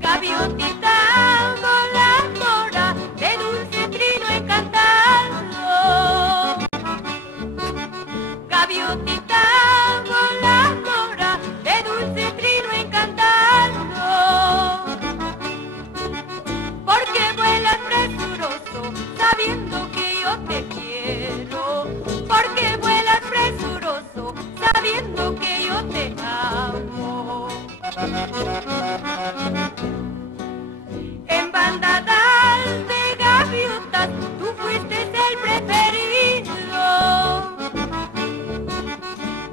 Gaviotita voladora, de dulce trino encantado. Gaviotita voladora, de dulce trino encantado. Porque vuelas presuroso, sabiendo que yo te quiero. Porque vuelas presuroso, sabiendo que yo te amo. En bandadas de gaviotas, tú fuiste el preferido.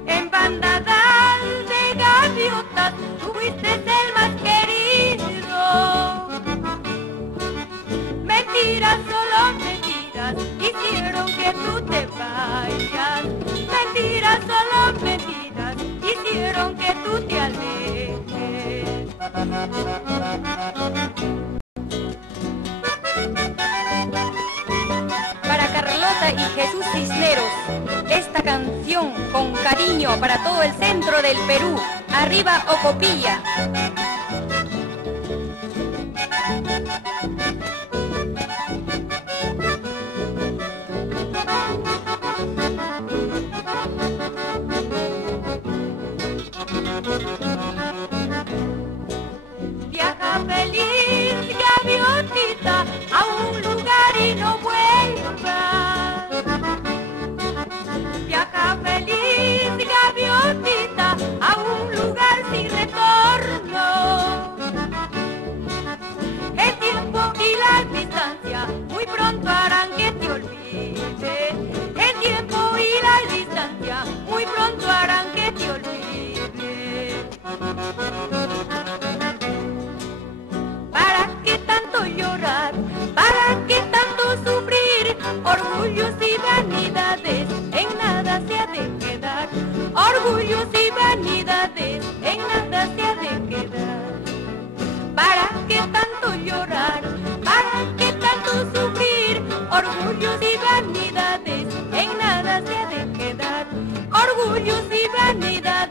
En bandadas de gaviotas, tú fuiste el más querido. Mentiras, solo mentiras, hicieron que tú te vayas. Mentiras, solo mentiras, hicieron que tú te alejes. Para Carlota y Jesús Cisneros, esta canción con cariño para todo el centro del Perú. Arriba Ocopilla. Viaja feliz, gaviotita, a un lugar y no vuelva. Viaja feliz, gaviotita, a un lugar sin retorno. El tiempo y la distancia muy pronto harán que te olvides. El tiempo y la distancia muy pronto harán que te olvides. ¿Para qué tanto llorar? ¿Para qué tanto sufrir? Orgullos y vanidades en nada se ha de quedar. Orgullos y vanidades en nada se ha de quedar. ¿Para qué tanto llorar? ¿Para qué tanto sufrir? Orgullos y vanidades en nada se ha de quedar. Orgullos y vanidades